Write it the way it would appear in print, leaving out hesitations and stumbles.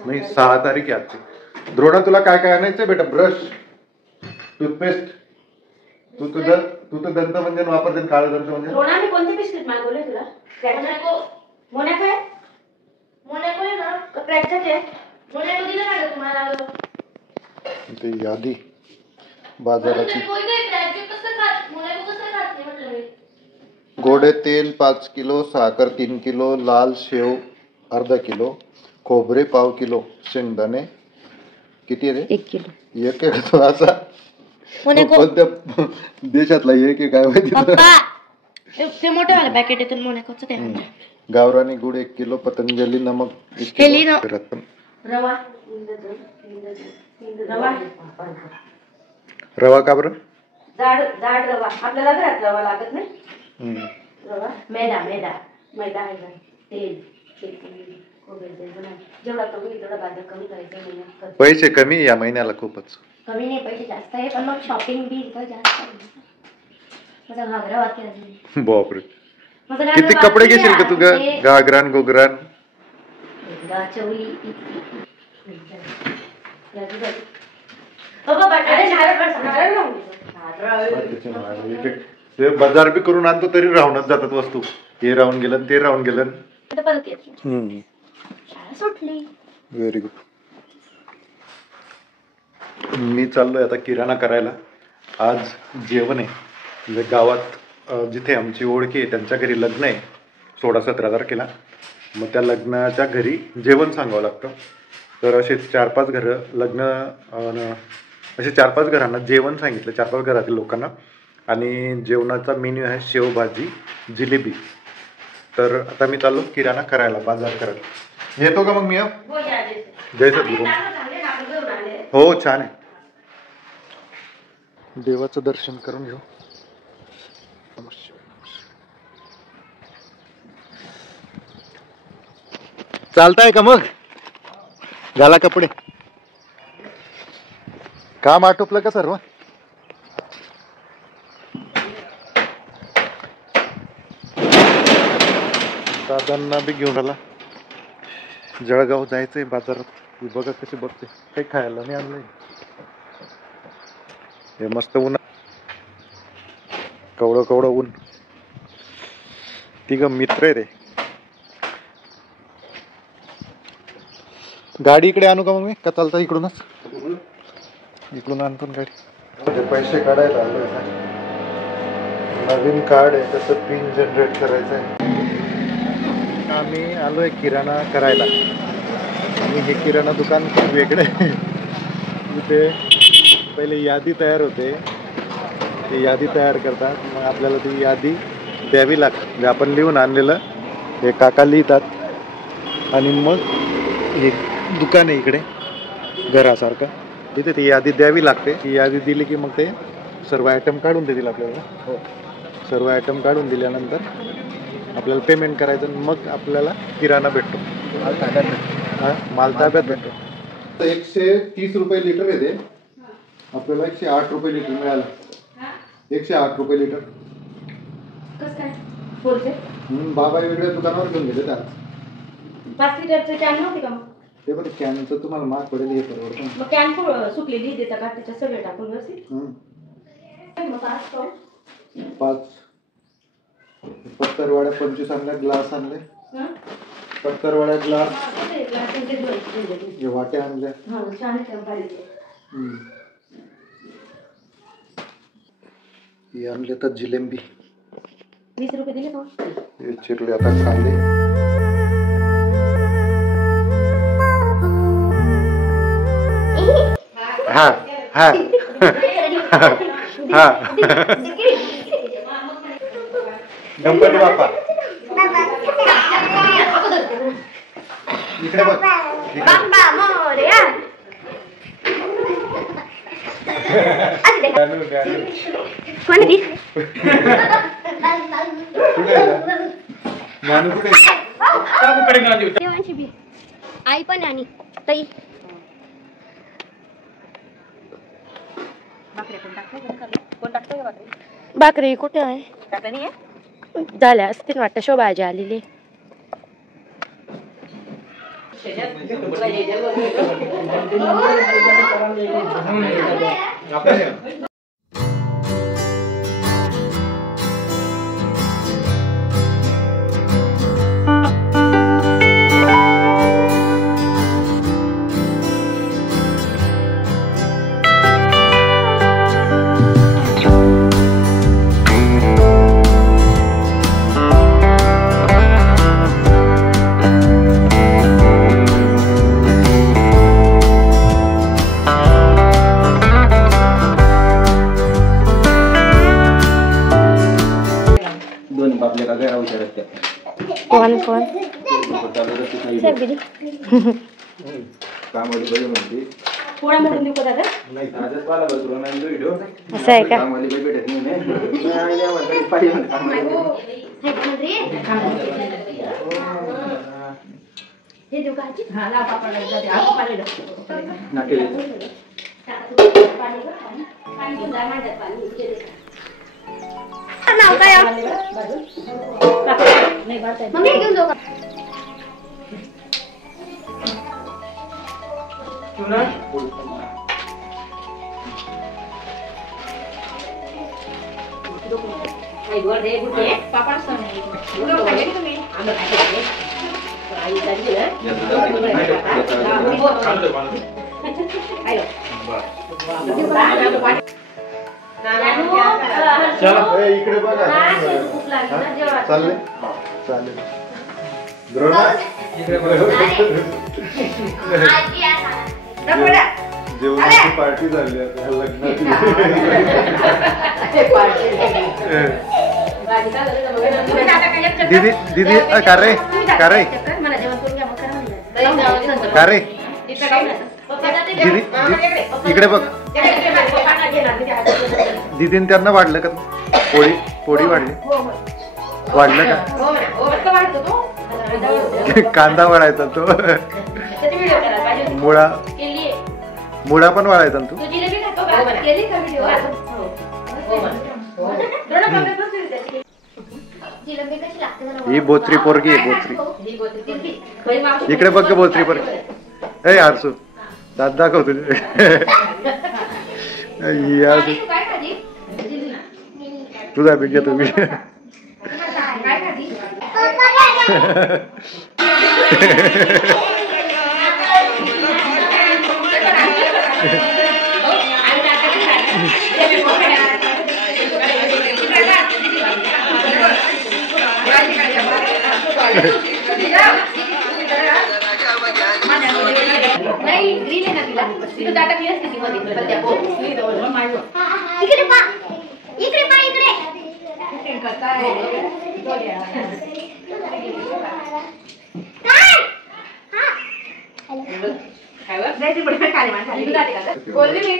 नाही 6 तारीख आहे आजची. द्रोणा तुला काय काय आणायचंय बेटा? Brush, toothpaste. तू तर दंतमंजन वापरते, काळं दंतमंजन. द्रोणा मी कोणते बिस्किट मागवले तुला? मोनॅको आहे? मोनॅको आहे ना? क्रॅकचं आहे? मोनॅको दिलं का तुम्हाला? ते यादी बाजाराची. गोडे तेल 5 किलो, साखर 3 किलो, लाल शेव अर्धा किलो, खोबरे पाव किलो, शेंगदाणे किती आहे रे? 1 किलो. एक आहे तो असा कोणत्या देशातला एक आहे काय माहिती. ते मोठे वाले पॅकेट येतं मोनॅकोचं ते. गावरानी गुड 1 किलो, पतंजली नमक 1 किलो, रवा रवा का बरं? जाड रवा आपल्याला घरात रवा लागत नाही. रवा मैदा आहे का? तेल जेवढा कमी तेवढा बाजार कमी करायचा. पैसे कमी या महिन्याला खूपच कमी नाही, पैसे जास्त आहे पण मग शॉपिंग बी जास्त. माझा घागरा वाटते. बापरे, किती कपडे घेशील का तू? घागरान गोगरान चवली ते बाजार बी करून आणतो तरी राहूनच जातात वस्तू. हे राहून गेलं, ते राहून गेलं. Very good. मी चाललोय आता किराणा करायला. आज जेवण आहे. म्हणजे गावात जिथे आमची ओळखी आहे त्यांच्या घरी लग्न आहे 16-17 तारखेला. मग त्या लग्नाच्या घरी जेवण सांगावं लागतं. तर असे 4-5 घरं लग्न, असे 4-5 घरांना जेवण सांगितलं, 4-5 घरातील लोकांना. आणि जेवणाचा मेन्यू आहे शेवभाजी, जिलेबी. तर आता मी चाललो किराणा करायला, बाजार करायला. येतो का मग मी? जय सद्गुरू. हो छान आहे. देवाचं दर्शन करून घेऊ. चालताय का मग? घाला कपडे. काम आटोपलं का सर्व? दादांना बी घेऊन आला. जळगाव जायचंय बाजारात. बघा कशी बघते. काही खायला नाही आणलंय. हे मस्त ऊन, कवडं ऊन. तिघ मित्र आहे रे. गाडी इकडे आणू का मग मी? का चालता इकडूनच? इकडून आणतो गाडी. पैसे काढायला आलोय. नवीन कार्ड आहे, त्याचं पिन जनरेट करायचं आहे. आम्ही आलोय किराणा करायला. आणि हे किराणा दुकान खूप वेगळं आहे. इथे पहिले यादी तयार होते. ते यादी तयार करतात. मग आपल्याला ती यादी द्यावी लागते. म्हणजे आपण लिहून आणलेलं हे काका लिहितात. आणि मग हे दुकान आहे इकडे घरासारखं. तिथे ती यादी द्यावी लागते. ती यादी दिली की मग ते सर्व आयटम काढून देतील आपल्याला. हो, सर्व आयटम काढून दिल्यानंतर आपल्याला पेमेंट करायचं. मग आपल्याला किराणा भेटतो. माल ताब्यात भेटतो. 130 रुपये लिटर आहे ते. आपल्याला 108 रुपये लिटर मिळालं. 108 रुपये लिटर. बाबा वेगळ्या दुकानावर घेऊन गेले त्यात. 5 लिटरचं कॅन नव्हती का? मग ते बरं कॅनचं तुम्हाला महाग पडेल. हे परवडतं. मग कॅन सुकलेली देता का? त्याच्या सगळे टाकून व्यवस्थित. 5 पत्तरवाड्या 25 आणल्या. ग्लास आणले. पत्तरवाड्या ग्लास. वाट्या आणल्या. हे आणले तर जिलेबी 20 रुपये दिले का? हे चिरले आता कांदे. हा हा हा गणपती बाप्पा इकडे बघ. कोणी आई पण आणि ताई भाकरी कुठे आहे? झाल्या असतील वाटतं. शोभाजी आलेली. कोण पोळामधून देऊ का दादा? असं आहे का? हे देऊ का आजी? हा लाव पापड जाते आपण पाणी नाव काय मम्मी घेऊन जाऊ का? इकडे बघा चालले चालेल जेवणाची पार्टी झाली आता लग्नाची दीदी दीदी का रे का रे का रे दीदी इकडे बघ दीदीने त्यांना वाढलं का पोळी पोळी वाढली वाढलं का कांदा वाढायचा तो मुळा मुळा पण वाढायचा तू ही बोचरी पोरगी आहे बोचरी इकडे बघ बोचरी पोरगी ए आरसू दात दाखव तुझे तुझा बिघे तुम्ही नाही ग्रीन आहे ना तिला तिला डाटा क्लिअर किती मध्ये पण त्या बो इकडे पा इकडे काय काय वर जायचं पण खाली माणसाला बोलली मी